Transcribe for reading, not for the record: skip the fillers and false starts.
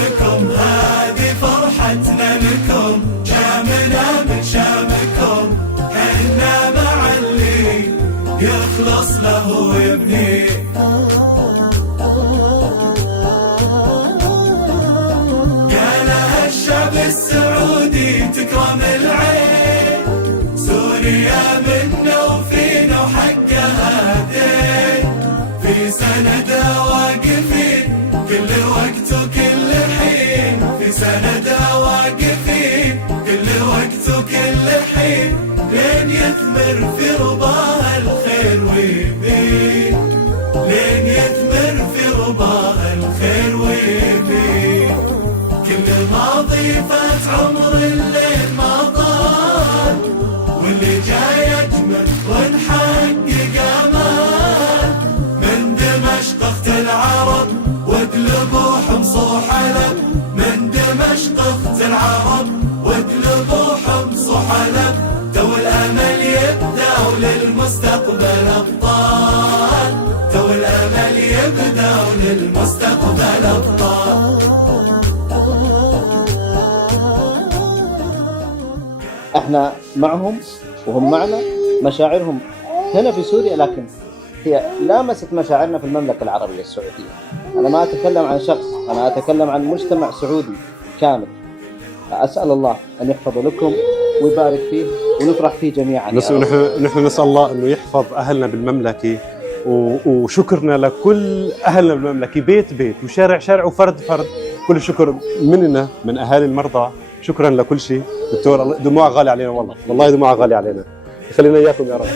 شامكم هذه فرحتنا لكم، شامنا من شامكم حنا مع اللي يخلص له ويبني. يا لها الشعب السعودي تكرم العين، سوريا منا وفينا وحقها دين، في سندها واقفين كل وقت وكل حين، في سندها واقفين كل وقت وكل حين، لين يثمر في رباها الخير ويبين، لين يثمر في رباها الخير ويبين. كل ما ضيفت عمر الليل ما طال، واللي جاي اجمل ونحقق امان، من دمشق اخت العرب واقلبوا حمص وحلب، من دمشق اخت العرب واقلبوا حمص وحلب، تو الامل يبدا وللمستقبل ابطال، تو الامل يبدا وللمستقبل ابطال. احنا معهم وهم معنا، مشاعرهم هنا في سوريا لكن هي لامست مشاعرنا في المملكة العربية السعودية. أنا ما أتكلم عن شخص، أنا أتكلم عن مجتمع سعودي كامل. أسأل الله أن يحفظ لكم ويبارك فيه ونفرح فيه جميعا. نحن نسأل الله أنه يحفظ أهلنا بالمملكة، وشكرنا لكل أهلنا بالمملكة بيت بيت وشارع شارع وفرد فرد. كل الشكر مننا من أهالي المرضى، شكرا لكل شيء. دكتور دموع غالي علينا، والله دموع غالي علينا. يخلينا إياكم يا رب.